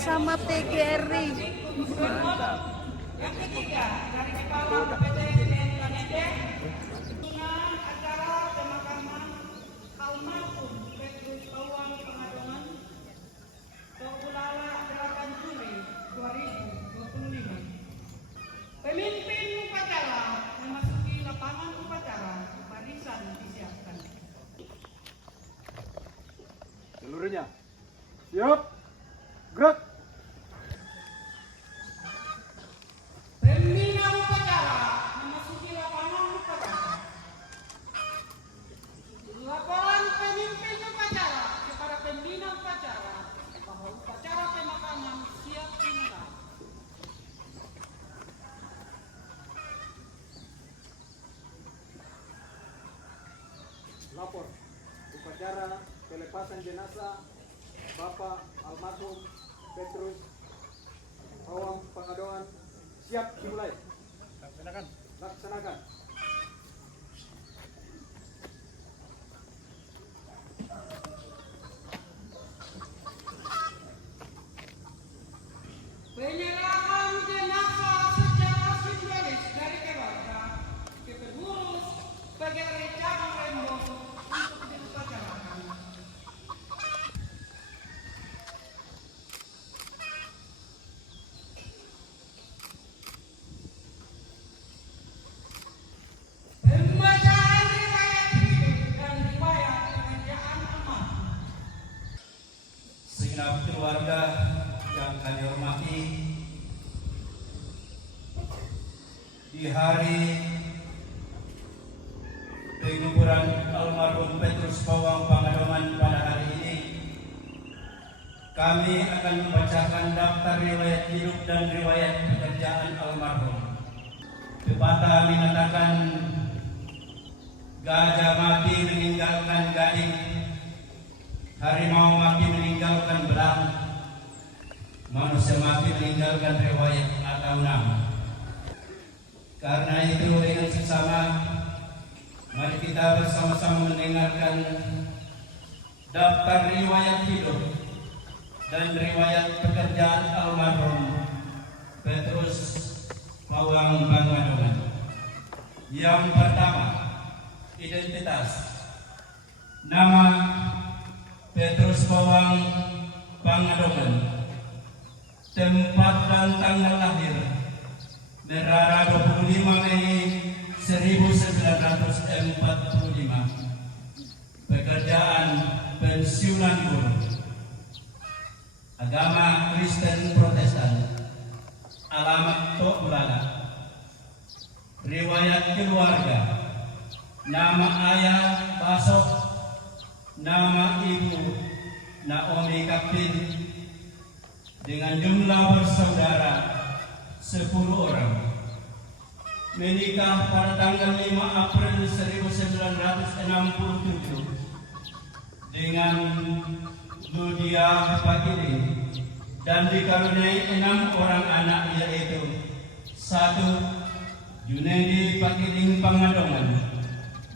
bersama PGRI. Mantap. Yang ketiga, dari Kepala BPTN KND, acara pemakaman almarhum Petrus Pawang Pengadongan, Togulala 8 Juli 2025. Pemimpin upacara memasuki lapangan upacara, barisan disiapkan. Seluruhnya siap, gerak. Pembina upacara memasuki lapangan upacara. Laporan pemimpin upacara kepada pembina upacara bahwa upacara pemakaman siap dimulai. Lapor upacara pelepasan jenazah Bapak almarhum Petrus Pawang Pengadongan siap dimulai. Laksanakan. Penyerahan jenazah secara simbolis dari keluarga ke pengurus PGRI Cabang Rembang untuk diupacarakan. Pembacaan riwayat hidup dan riwayat pekerjaan almarhum. Segenap keluarga yang kami hormati, di hari penguburan almarhum Petrus Pawang Pengadongan pada hari ini, kami akan membacakan daftar riwayat hidup dan riwayat pekerjaan almarhum. Pepatah mengatakan, gajah mati meninggalkan gading, harimau mati meninggalkan belang, manusia mati meninggalkan riwayat atau nama. Karena itu dengan sesama, mari kita bersama-sama mendengarkan daftar riwayat hidup dan riwayat pekerjaan almarhum Petrus Pawang Pengadongan. Yang pertama, identitas. Nama Petrus Pawang Pengadongan. Tempat dan tanggal lahir Merara 25 Mei 1945. Pekerjaan pensiunan guru. Agama Kristen Protestan. Alamat Togulala. Riwayat keluarga. Nama ayah Basok. Nama ibu Naomi Kapin. Dengan jumlah bersaudara 10 orang. Menikah pada tanggal 5 April 1967 dengan Ludia Pakiling dan dikaruniai 6 orang anak, yaitu 1. Junedi Pakiling Pengadongan,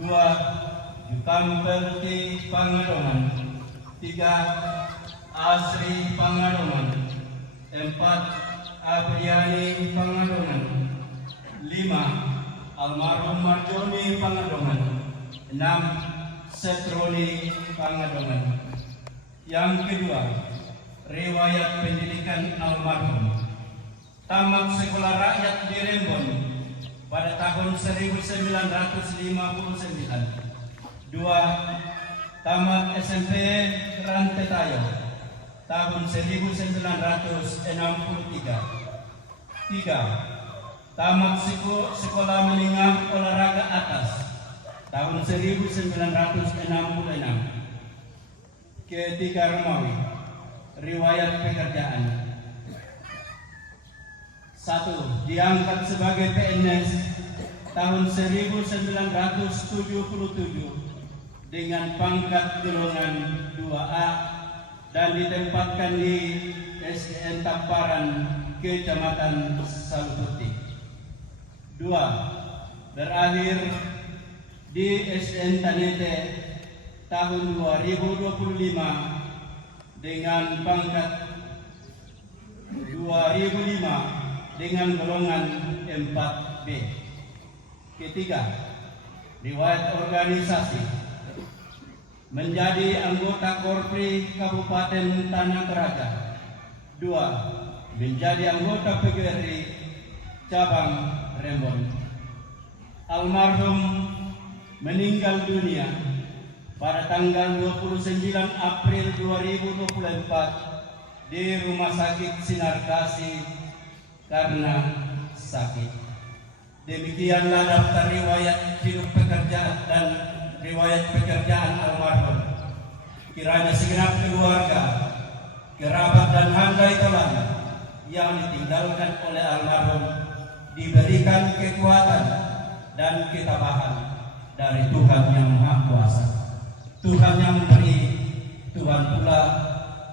2. Yukamperti Pengadongan, 3. Asri Pengadongan, 4. Apriani Pengadongan, 5. Almarhum Marjoni Pengadongan, 6. Setroni Pengadongan. Yang kedua, riwayat pendidikan almarhum. Tamat sekolah rakyat di Rembon pada tahun 1959. 2. Tamat SMP Rantetayo tahun 1963. 3. Tamat sekolah menengah olahraga atas tahun 1966. Ketiga, Romawi. Riwayat pekerjaan. 1. Diangkat sebagai PNS tahun 1977 dengan pangkat golongan 2A dan ditempatkan di SDN Tamparan, Kecamatan Saluputi. 2. Berakhir di SDN Tanete tahun 2025 dengan pangkat dengan golongan 4B. Ketiga, riwayat organisasi. Menjadi anggota Korpri Kabupaten Tanah Toraja. 2. Menjadi anggota PGRI Cabang Rembon. Almarhum meninggal dunia pada tanggal 29 April 2024 di Rumah Sakit Sinar Kasih karena sakit. Demikianlah daftar riwayat hidup pekerjaan dan riwayat pekerjaan almarhum. Kiranya segenap keluarga, kerabat dan handai tolan yang ditinggalkan oleh almarhum diberikan kekuatan dan ketabahan dari Tuhan yang Maha Kuasa. Tuhan yang memberi, Tuhan pula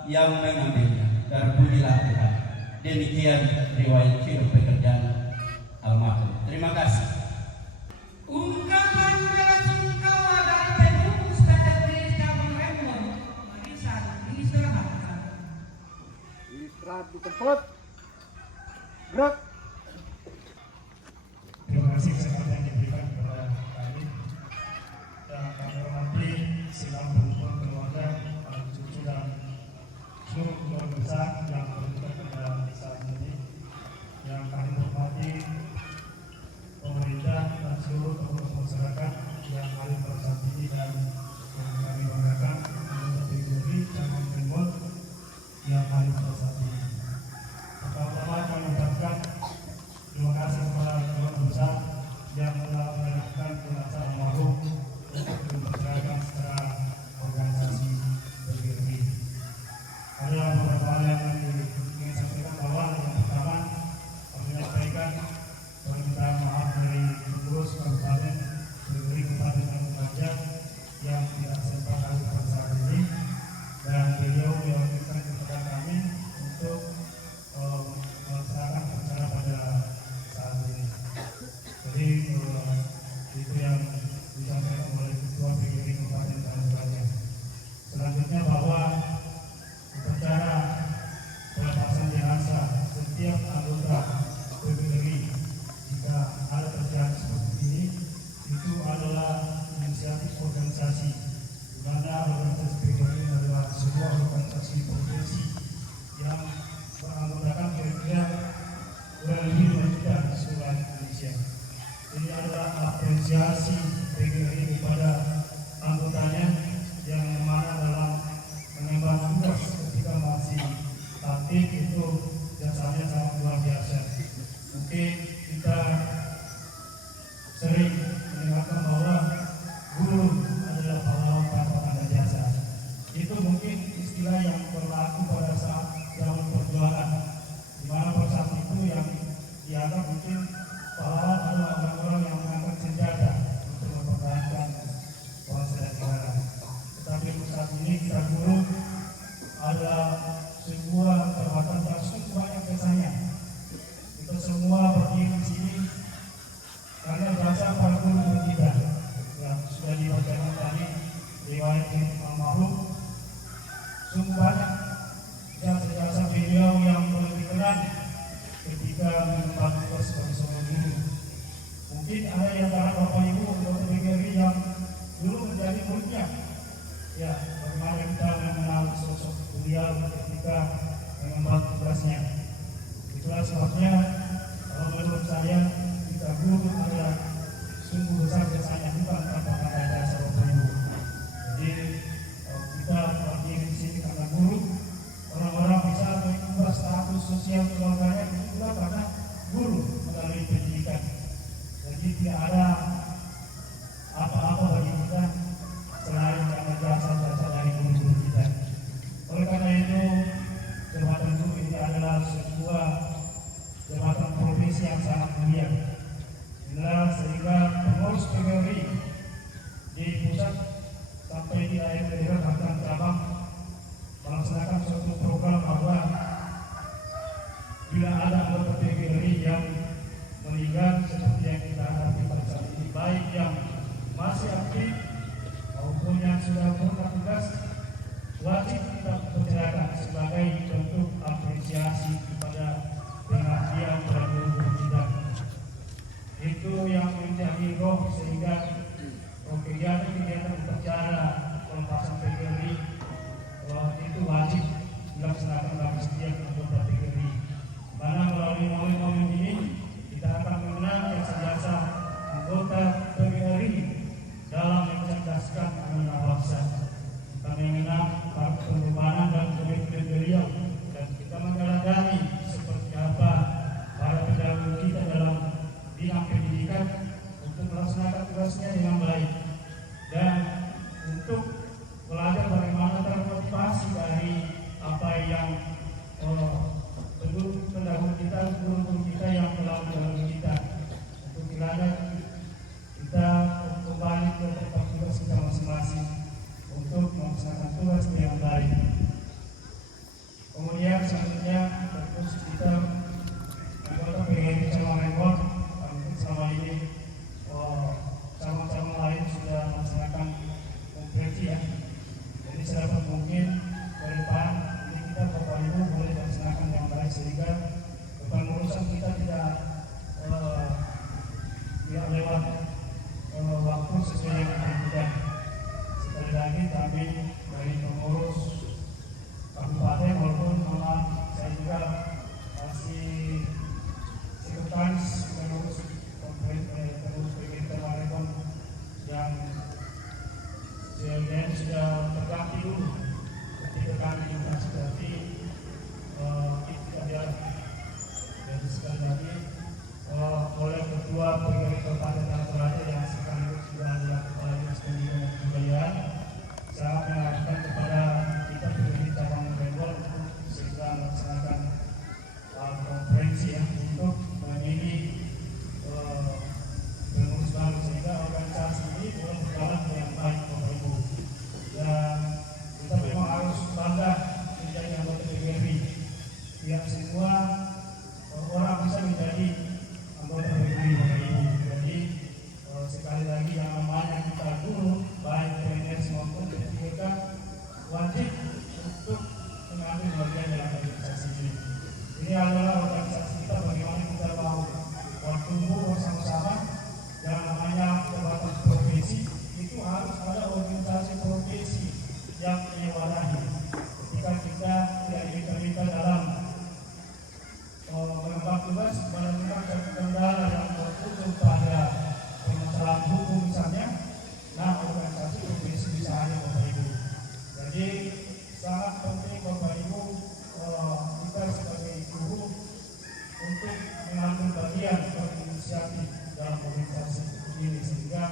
yang mengambilnya. Terpujilah Tuhan. Demikian riwayat hidup pekerjaan almarhum. Terima kasih. Ungkapan bela-sungkawa dari pengurus PGRI Cabang Rembon. Marisan diistirahatkan. Istirahat di tempat. Gerak. Terima kasih kesempatan yang diberikan kepada kami dan kami hormati sidang berhubung keluarga, para cucu dan seluruh keluarga besar yang berada pada saat ini. Yang kami hormati pemerintah dan seluruh tokoh masyarakat yang hadir pada saat ini dan yang kami banggakan anggota PGRI Cabang Rembon yang hadir pada saat ini. Pertama-tama kami ucapkan terima kasih kepada keluarga besar yang telah menyerahkan jenazah almarhum untuk dipercayakan secara organisasi PGRI. Ada beberapa hal yang ingin sampaikan bahwa yang pertama kami menyampaikan permintaan maaf dari pengurus Kabupaten PGRI Kabupaten Tanah Toraja yang tidak sempat hadir pada saat ini, dan beliau meyakinkan kepada kami untuk melaksanakan acara pada saat ini. Jadi itu yang disampaikan oleh Ketua PGRI Kabupaten Tanah Toraja. Selanjutnya bahwa upacara pelepasan jenazah setiap anggota PGRI jika ada terjadi seperti ini itu adalah inisiatif organisasi, di mana organisasi PGRI adalah sebuah organisasi profesi yang beranggotakan kira-kira kurang lebih 2 juta di seluruh Indonesia. Ini adalah apresiasi PGRI kepada anggotanya yang mana dalam mengemban tugas ketika masih aktif itu jasanya sangat luar biasa. Mungkin kita sering mendengarkan bahwa guru adalah pahlawan tanpa tanda jasa. Itu mungkin istilah yang berlaku pada saat zaman perjuangan, di mana pada saat itu yang dianggap mungkin pahlawan adalah orang-orang yang mengangkat senjata untuk mempertahankan bangsa dan negara. Tetapi saat ini kita guru adalah sebuah jabatan yang sungguh banyak jasanya. Kita semua berdiri di sini karena jasa para guru kita yang sudah dibacakan tadi riwayat almarhum. Sungguh banyak jasa-jasa beliau yang boleh dikenal ketika mengemban tugas sebagai seorang guru. Mungkin ada yang antara Bapak Ibu anggota PGRI yang dulu menjadi muridnya. Ya, bagaimana kita mengenal sosok beliau ketika mengemban tugasnya. Itulah sebabnya kalau menurut saya kita guru adalah sungguh besar jasanya, bukan tanpa kata jasa Bapak Ibu. Jadi kita berdiri di sini karena guru. Orang-orang bisa mengubah status sosial keluarganya itu juga karena guru melalui pendidikan. Jadi tidak ada apa-apa bagi kita selain karena jasa-jasa dari guru-guru kita. Oleh karena itu, jabatan guru ini adalah sebuah jabatan profesi yang sangat mulia. Inilah sehingga pengurus PGRI di pusat sampai di daerah bahkan cabang melaksanakan suatu program bahwa bila ada anggota PGRI yang meninggal seperti yang kita hadapi pada saat ini, baik yang masih aktif maupun yang sudah berangkat tugas, wajib kita percayakan sebagai bentuk apresiasi kepada pengabdian biar semua orang bisa menjadi anggota PBB Bapak Ibu. Jadi sekali lagi yang namanya kita guru baik PNS maupun PTK wajib untuk mengambil bagian dalam organisasi ini. Ini adalah organisasi kita bagaimana kita mau bertumbuh bersama-sama. Yang namanya jabatan profesi itu harus ada organisasi profesi yang menyewadahi. Ketika kita tidak diminta dalam mengemban tugas menemukan satu kendala yang berujung pada permasalahan hukum misalnya, nah organisasi profesi bisa hadir Bapak Ibu. Jadi sangat penting Bapak Ibu kita sebagai guru untuk mengambil bagian berinisiatif dalam organisasi ini sehingga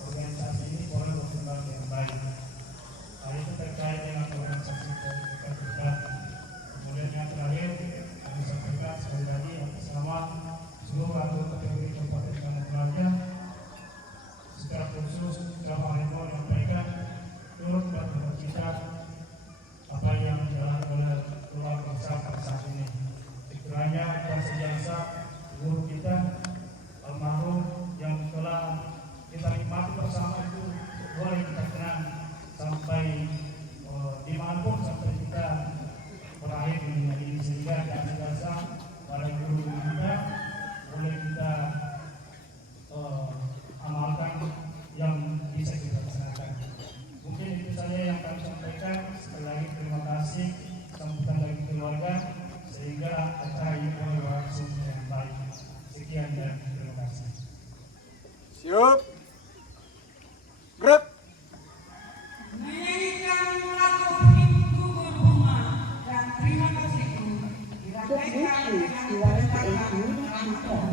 organisasi ini boleh berkembang dengan baik. Hal itu terkait dengan organisasi terdekat. Kemudian yang terakhir kami sampaikan sekali lagi atas nama seluruh anggota PBB Kabupaten Tanah Toraja, secara khusus Bapak Remo menyampaikan turut berduka cita apa yang dialami oleh keluarga besar saat ini. Kiranya jasa jasa guru kita almarhum yang telah kita nikmati bersama itu boleh kita kenang sampai dimanapun sampai kita berakhir di dunia ini, sehingga jasa para guru kita boleh kita amalkan yang bisa kita laksanakan. Mungkin itu saja yang kami sampaikan. Sekali lagi terima kasih sambutan dari keluarga sehingga acara ini boleh berlangsung dengan baik. Sekian dan terima kasih. Siap. Gerak. Menyanyikan lagu Himku Berbunga dan terima kasih guru. Dilanjutkan dengan pertanyaan.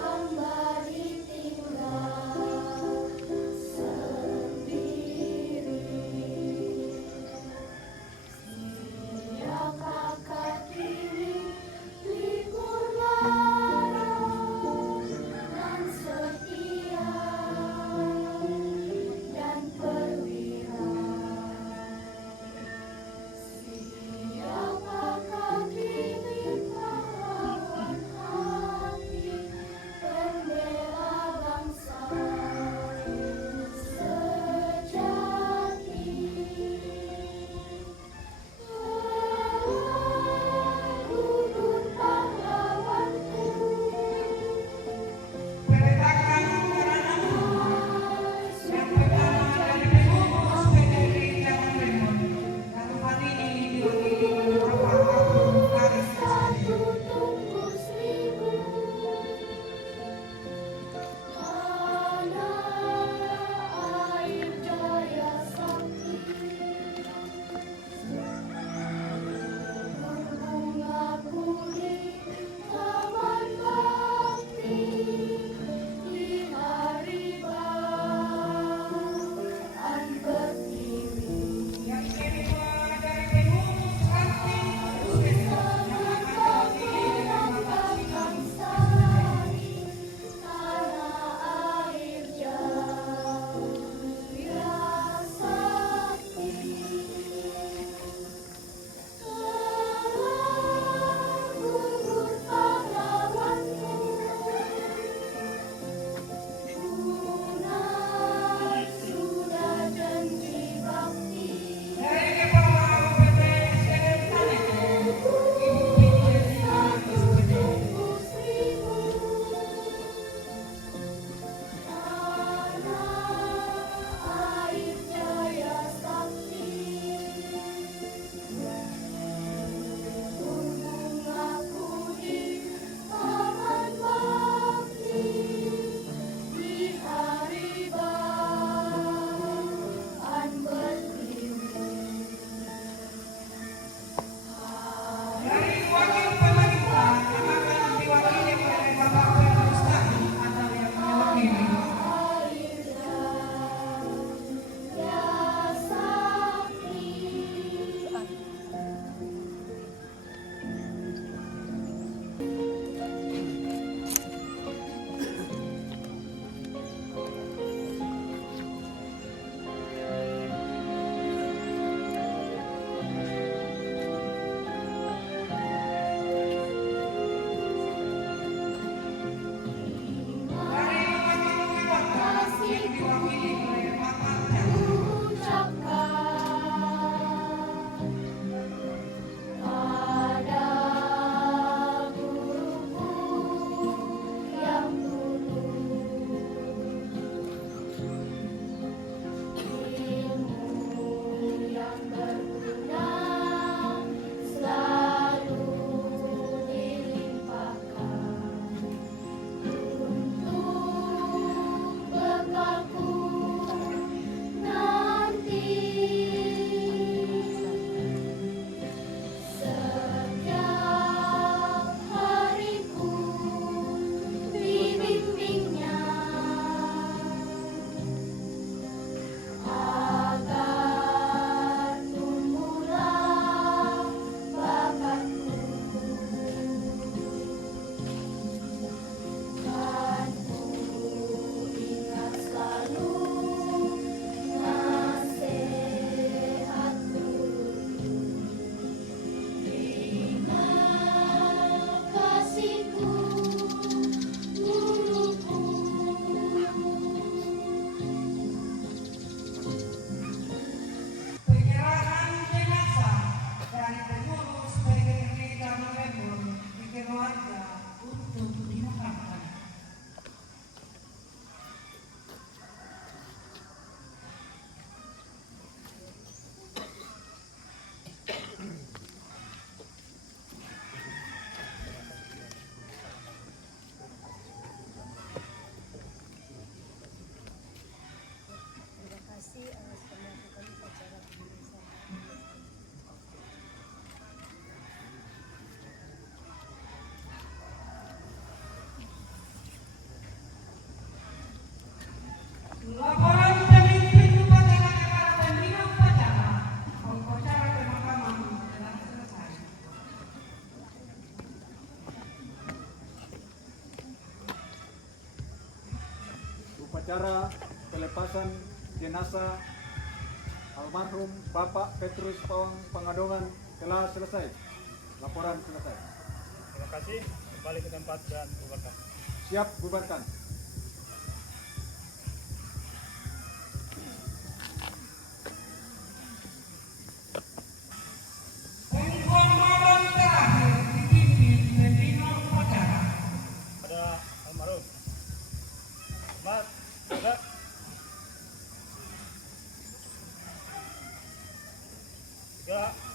Hamba ditinggal acara pelepasan jenazah almarhum Bapak Petrus Pawang Pangadongan telah selesai. Laporan selesai. Terima kasih. Kembali ke tempat dan bubarkan. Siap bubarkan. Penghormatan terakhir dipimpin pembina upacara. Ada almarhum. Mas, ada. Tiga.